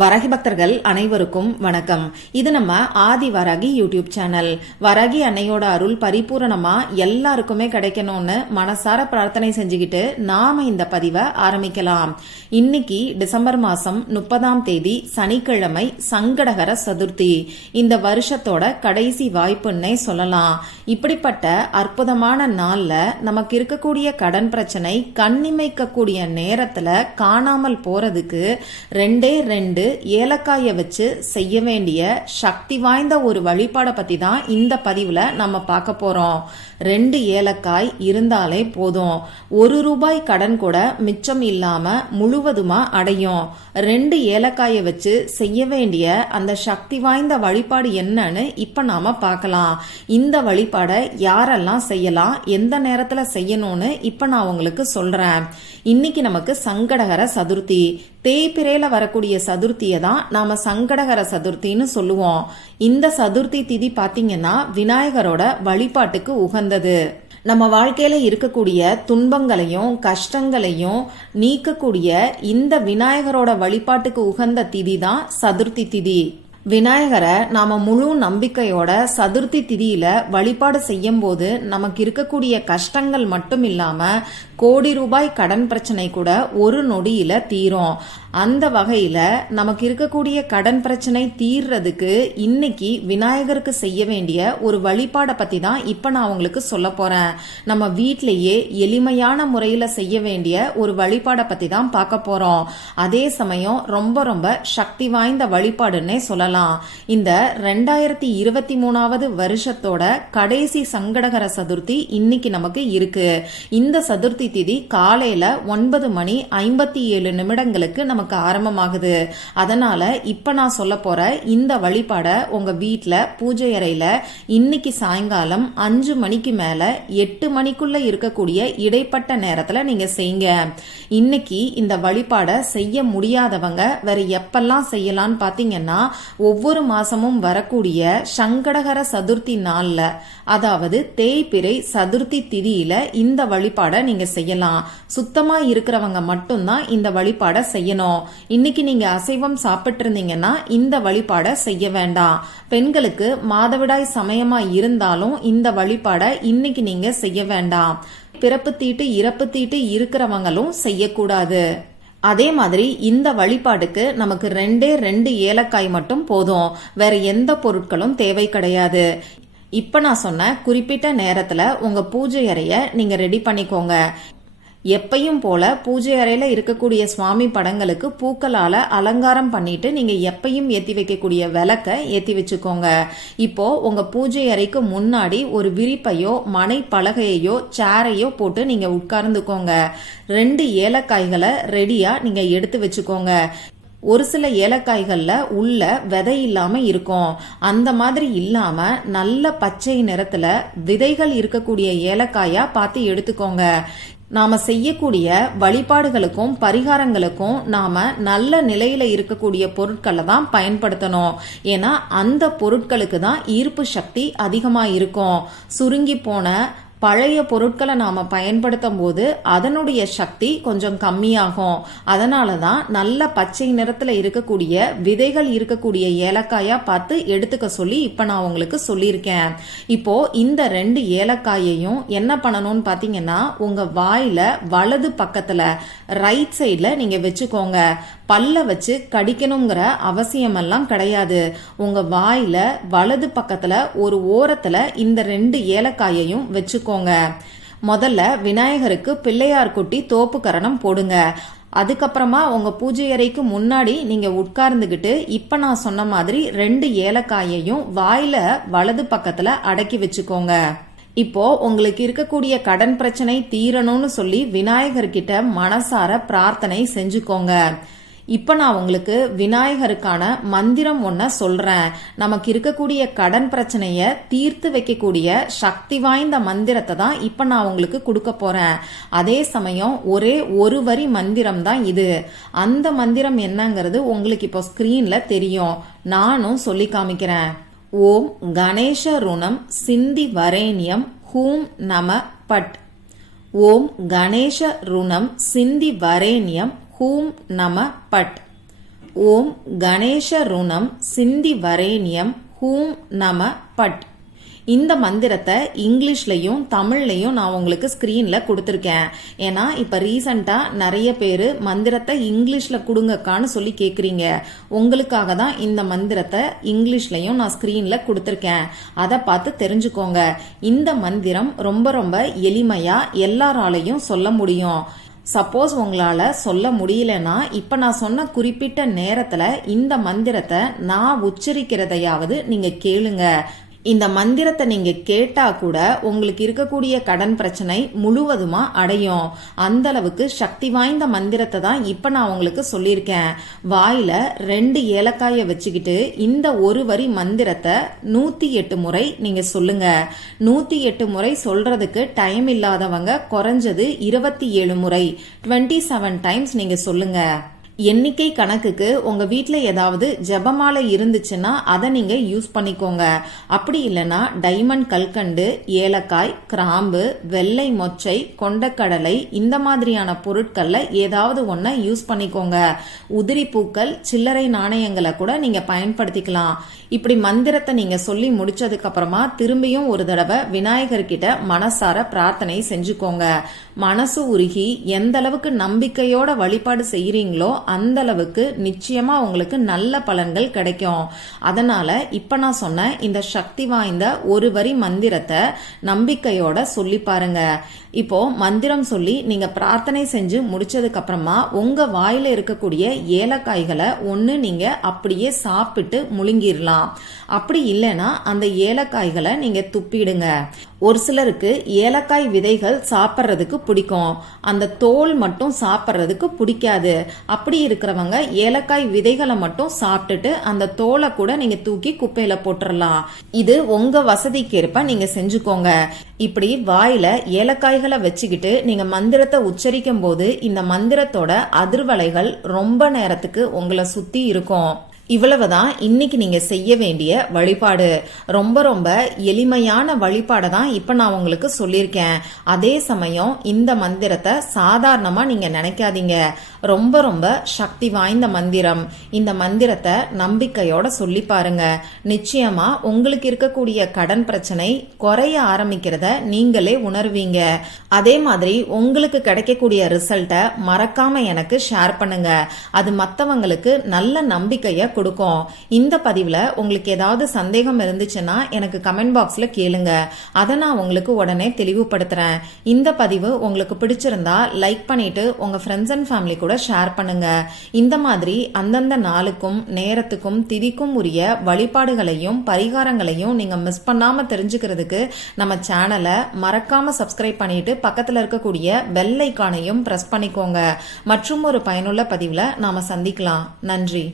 வராகி பக்தர்கள் அனைவருக்கும் வணக்கம். இது நம்ம ஆதி வராகி யூடியூப் சேனல். வராகி அன்னையோட அருள் பரிபூரணமா எல்லாருக்குமே கிடைக்கணும்னு மனசார பிரார்த்தனை செஞ்சுக்கிட்டு நாம இந்த பதிவை ஆரம்பிக்கலாம். இன்னைக்கு டிசம்பர் மாசம் 30ஆம் தேதி சனிக்கிழமை, சங்கடகர சதுர்த்தி. இந்த வருஷத்தோட கடைசி வாய்ப்புன்னே சொல்லலாம். இப்படிப்பட்ட அற்புதமான நாள்ல நமக்கு இருக்கக்கூடிய கடன் பிரச்சனை கண்ணிமைக்கக்கூடிய நேரத்துல காணாமல் போறதுக்கு ரெண்டே ஏலக்காய வச்சு செய்ய வேண்டிய சக்தி வாய்ந்த ஒரு வழிபாடை பத்தி தான் இந்த பதிவுல நம்ம பார்க்க போறோம். 2 ஏலக்காய் இருந்தாலே போதும். ₹1 கடன் கூட மிச்சம் இல்லாம முழுவதுமா அடையும். 2 ஏலக்காய வச்சு செய்ய வேண்டிய அந்த சக்தி வாய்ந்த வழிபாடு என்னன்னு இப்ப நாம பார்க்கலாம். இந்த வழிபாடை யாரெல்லாம் செய்யலாம், எந்த நேரத்துல செய்யணும்னு இப்ப நான் உங்களுக்கு சொல்றேன். இன்னைக்கு நமக்கு சங்கடகர சதுர்த்தி. தேய்பிரையில வரக்கூடிய சதுர்த்தியை தான் நாம சங்கடகர சதுர்த்தின்னு சொல்லுவோம். இந்த சதுர்த்தி திதி பாத்தீங்கன்னா விநாயகரோட வழிபாட்டுக்கு உகந்தது. நம்ம வாழ்க்கையில இருக்கக்கூடிய துன்பங்களையும் கஷ்டங்களையும் நீக்கக்கூடிய இந்த விநாயகரோட வழிபாட்டுக்கு உகந்த திதி தான் சதுர்த்தி திதி. விநாயகரை நாம முழு நம்பிக்கையோட சதுர்த்தி திதியில வழிபாடு செய்யும் போது நமக்கு இருக்கக்கூடிய கஷ்டங்கள் மட்டும் இல்லாம ₹1,00,00,000 கடன் பிரச்சனை கூட ஒரு நொடியில தீரும். அந்த வகையில நமக்கு இருக்கக்கூடிய கடன் பிரச்சனை தீர்றதுக்கு இன்னைக்கு விநாயகருக்கு செய்ய வேண்டிய ஒரு வழிபாடை பத்தி தான் இப்ப நான் உங்களுக்கு சொல்ல போறேன். நம்ம வீட்டிலேயே எளிமையான முறையில செய்ய வேண்டிய ஒரு வழிபாடை பத்தி தான் பார்க்க போறோம். அதே சமயம் ரொம்ப ரொம்ப சக்தி வாய்ந்த வழிபாடுன்னே சொல்லலாம். இந்த 2023வது வருஷத்தோட கடைசி சங்கடகர சதுர்த்தி இன்னைக்கு நமக்கு இருக்கு. இந்த சதுர்த்தி திதி காலையில 9:57 நமக்கு ஆரம்பமாகுது. அதனால இப்ப நான் சொல்ல போற இந்த வழிபாட உங்க வீட்ல பூஜை அறையில இன்னைக்கு சாயங்காலம் 5 மணிக்கு மேல 8 மணிக்குள்ள இருக்கக்கூடிய இடைப்பட்ட நேரத்துல நீங்க செய்யுங்க. இன்னைக்கு இந்த வழிபாட செய்ய முடியாதவங்க வேற எப்பெல்லாம் செய்யலாம்னு பாத்தீங்கன்னா, ஒவ்வொரு மாசமும் வரக்கூடிய சங்கடகர சதுர்த்தி நாள்ல, அதாவது தேய்பிரை சதுர்த்தி திதியில இந்த வழிபாட நீங்க செய்யலாம். சுத்தமா இருக்கிறவங்க மட்டும்தான் இந்த வழிபாட செய்யணும். இன்னைக்கு நீங்க அசைவம் சாப்பிட்டு இருந்தீங்கன்னா இந்த வழிபாட செய்ய வேண்டாம். பெண்களுக்கு மாதவிடாய் சமயமா இருந்தாலும் இந்த வழிபாட இன்னைக்கு நீங்க செய்ய வேண்டாம். பிறப்பு தீட்டு இறப்பு தீட்டு இருக்கிறவங்களும் செய்யக்கூடாது. அதே மாதிரி இந்த வழிபாடுக்கு நமக்கு 2 ஏலக்காய் மட்டும் போதும். வேற எந்த பொருட்களும் தேவை கிடையாது. இப்ப நான் சொன்ன குறிப்பிட்ட நேரத்துல உங்க பூஜை அறைய நீங்க ரெடி பண்ணிக்கோங்க. எப்பையும் போல பூஜை அறையில இருக்கக்கூடிய சுவாமி படங்களுக்கு பூக்களால அலங்காரம் பண்ணிட்டு நீங்க எப்பையும் ஏத்தி வைக்கக்கூடிய விளக்க ஏத்தி வச்சுக்கோங்க. இப்போ உங்க பூஜை அறைக்கு முன்னாடி ஒரு விரிப்பையோ மனை பலகையோ சேரையோ போட்டு நீங்க உட்கார்ந்துக்கோங்க. 2 ஏலக்காய்களை ரெடியா நீங்க எடுத்து வச்சுக்கோங்க. ஒரு சில ஏலக்காய்கள்ல உள்ள விதை இல்லாம இருக்கும். அந்த மாதிரி இல்லாம நல்ல பச்சை நிறத்துல விதைகள் இருக்கக்கூடிய ஏலக்காயா பார்த்து எடுத்துக்கோங்க. நாம செய்யக்கூடிய வழிபாடுகளுக்கும் பரிகாரங்களுக்கும் நாம நல்ல நிலையில இருக்கக்கூடிய பொருட்களை தான் பயன்படுத்தணும். ஏன்னா அந்த பொருட்களுக்கு தான் ஈர்ப்பு சக்தி அதிகமா இருக்கும். சுருங்கி போன பழைய பொருட்களை நாம பயன்படுத்தும் போது அதனுடைய சக்தி கொஞ்சம் கம்மியாகும். அதனாலதான் நல்ல பச்சை நிறத்துல இருக்கக்கூடிய விதைகள் இருக்கக்கூடிய ஏலக்காயா பார்த்து எடுத்துக்க சொல்லி இப்ப நான் உங்களுக்கு சொல்லியிருக்கேன். இப்போ இந்த 2 ஏலக்காயையும் என்ன பண்ணணும்னு பாத்தீங்கன்னா, உங்க வாயில வலது பக்கத்துல ரைட் சைட்ல நீங்க வச்சுக்கோங்க. பல்ல வச்சு கடிக்கணுங்கிற அவசியம் எல்லாம் கிடையாது. உங்க வாயில வலது பக்கத்துல ஒரு ஓரத்துல இந்த 2 ஏலக்காயையும் வச்சுக்கோங்க. முதல்ல விநாயகருக்கு பிள்ளையார் குட்டி தோப்பு கரணம் போடுங்க. அதுக்கப்புறமா உங்க பூஜை அறைக்கு முன்னாடி நீங்க உட்கார்ந்துகிட்டு இப்ப நான் சொன்ன மாதிரி 2 ஏலக்காயையும் வாயில வலது பக்கத்துல அடக்கி வச்சுக்கோங்க. இப்போ உங்களுக்கு இருக்கக்கூடிய கடன் பிரச்சனை தீரணும்னு சொல்லி விநாயகர்கிட்ட மனசார பிரார்த்தனை செஞ்சுக்கோங்க. இப்ப நான் உங்களுக்கு விநாயகருக்கான மந்திரம் ஒன்ன சொல்றேன். நமக்கு இருக்கக்கூடிய கடன் பிரச்சனைய தீர்த்து வைக்கக்கூடிய சக்தி வாய்ந்த மந்திரத்தை தான் இப்ப நான் உங்களுக்கு கொடுக்க போறேன். அதே சமயம் ஒரே ஒரு வரி மந்திரம் தான் இது. அந்த மந்திரம் என்னங்கிறது உங்களுக்கு இப்போ ஸ்கிரீன்ல தெரியும். நானும் சொல்லி காமிக்கிறேன். ஓம் கணேஷ ருணம் சிந்தி வரேண்யம் ஹூம் நம பட். ஓம் கணேஷ ருணம் சிந்தி வரேண்யம் ஹூம் நம பட். ஓம் கணேஷ ருணம் சிந்தி வரேண்யம் ஹூம் நம பட். இந்த மந்திரத்தை இங்கிலீஷ்லயும் தமிழ்லையும் நான் உங்களுக்கு ஸ்கிரீன்ல கொடுத்துருக்கேன். ஏன்னா இப்ப ரீசண்டா நிறைய பேரு மந்திரத்தை இங்கிலீஷ்ல கொடுங்கக்கான்னு சொல்லி கேக்குறீங்க. உங்களுக்காக தான் இந்த மந்திரத்தை இங்கிலீஷ்லயும் நான் ஸ்கிரீன்ல கொடுத்துருக்கேன். அதை பார்த்து தெரிஞ்சுக்கோங்க. இந்த மந்திரம் ரொம்ப ரொம்ப எளிமையா எல்லாராலையும் சொல்ல முடியும். சப்போஸ் உங்களால சொல்ல முடியலன்னா இப்ப நான் சொன்ன குறிப்பிட்ட நேரத்துல இந்த மந்திரத்தை நான் உச்சரிக்கிறதையாவது நீங்க கேளுங்க. இந்த மந்திரத்தை நீங்க கேட்டா கூட உங்களுக்கு இருக்கக்கூடிய கடன் பிரச்சனை முழுவதுமா அடையும். அந்த அளவுக்கு சக்தி வாய்ந்த மந்திரத்தை தான் இப்ப நான் உங்களுக்கு சொல்லியிருக்கேன். வாயில 2 ஏலக்காயை வச்சுக்கிட்டு இந்த ஒரு வரி மந்திரத்தை 108 முறை நீங்க சொல்லுங்க. 108 முறை சொல்றதுக்கு டைம் இல்லாதவங்க குறைஞ்சது 27 முறை 27 டைம்ஸ் நீங்க சொல்லுங்க. எண்ணிக்கை கணக்குக்கு உங்க வீட்ல ஏதாவது ஜெபமாலை இருந்துச்சுன்னா அதை நீங்க யூஸ் பண்ணிக்கோங்க. அப்படி இல்லைன்னா டைமண்ட் கல்கண்டு, ஏலக்காய், கிராம்பு, வெள்ளை மொச்சை, கொண்டக்கடலை இந்த மாதிரியான பொருட்கள்ல ஏதாவது ஒன்ன யூஸ் பண்ணிக்கோங்க. உதிரி பூக்கள், சில்லறை நாணயங்களை கூட நீங்க பயன்படுத்திக்கலாம். இப்படி மந்திரத்தை நீங்க சொல்லி முடிச்சதுக்கு அப்புறமா திரும்பியும் ஒரு தடவை விநாயகர் கிட்ட மனசார பிரார்த்தனை செஞ்சுக்கோங்க. மனசு உருகி எந்த அளவுக்கு நம்பிக்கையோட வழிபாடு செய்யறீங்களோ அந்த அளவுக்கு நிச்சயமா உங்களுக்கு நல்ல பலன்கள் கிடைக்கும். அதனால இப்ப நான் சொன்ன இந்த சக்தி வாய்ந்த ஒரு வரி மந்திரத்தை நம்பிக்கையோட சொல்லி பாருங்க. இப்போ மந்திரம் சொல்லி நீங்க பிரார்த்தனை செஞ்சு முடிச்சதுக்கு அப்புறமா உங்க வாயில இருக்கக்கூடிய ஏலக்காய்களை ஒண்ணு நீங்க அப்படியே சாப்பிட்டு முழுங்கிடலாம். அப்படி இல்லைன்னா அந்த ஏலக்காய்களை நீங்க துப்பிடுங்க. ஒரு சிலருக்கு ஏலக்காய் விதைகள் சாப்பிட்றதுக்கு பிடிக்கும், அந்த தோல் மட்டும் சாப்பிட்றதுக்கு பிடிக்காது. அப்படி இருக்கிறவங்க ஏலக்காய் விதைகளை மட்டும் சாப்பிட்டுட்டு அந்த தோலை கூட நீங்க தூக்கி குப்பையில போட்டுடலாம். இது உங்க வசதிக்கேற்ப நீங்க செஞ்சுக்கோங்க. இப்படி வாயில ஏலக்காய்களை வச்சுக்கிட்டு நீங்க மந்திரத்தை உச்சரிக்கும் போது இந்த மந்திரத்தோட அதிர்வலைகள் ரொம்ப நேரத்துக்கு உங்களை சுத்தி இருக்கும். இவ்வளவுதான் இன்னைக்கு நீங்க செய்ய வேண்டிய வழிபாடு. ரொம்ப ரொம்ப எளிமையான வழிபாடை தான் இப்ப நான் உங்களுக்கு சொல்லியிருக்கேன். அதே சமயம் இந்த மந்திரத்தை சாதாரணமா நீங்க நினைக்காதீங்க. ரொம்ப ரொம்ப சக்தி வாய்ந்த மந்திரம். இந்த மந்திரத்தை நம்பிக்கையோட சொல்லி பாருங்க. நிச்சயமா உங்களுக்கு இருக்கக்கூடிய கடன் பிரச்சனை குறைய ஆரம்பிக்கிறத நீங்களே உணர்வீங்க. அதே மாதிரி உங்களுக்கு கிடைக்கக்கூடிய ரிசல்ட்டை மறக்காம எனக்கு ஷேர் பண்ணுங்க. அது மற்றவங்களுக்கு நல்ல நம்பிக்கைய கொடுக்கும். இந்த பதிவுல உங்களுக்கு ஏதாவது சந்தேகம் இருந்துச்சுன்னா எனக்கு கமெண்ட் பாக்ஸ்ல கேளுங்க. அதை நான் உங்களுக்கு உடனே தெளிவுபடுத்துறேன். இந்த பதிவு உங்களுக்கு பிடிச்சிருந்தா லைக் பண்ணிட்டு உங்க ஃப்ரெண்ட்ஸ் அண்ட் ஃபேமிலி கூட ஷேர் பண்ணுங்க. இந்த மாதிரி அந்தந்த நாளுக்கும் நேரத்துக்கும் திதிக்கும் உரிய வழிபாடுகளையும் பரிகாரங்களையும் நீங்க மிஸ் பண்ணாம தெரிஞ்சுக்கிறதுக்கு நம்ம சேனலை மறக்காம சப்ஸ்கிரைப் பண்ணிட்டு பக்கத்துல இருக்கக்கூடிய பெல் ஐகானையும் பிரஸ் பண்ணிக்கோங்க. மற்றும் ஒரு பயனுள்ள பதிவுல நாம சந்திக்கலாம். நன்றி.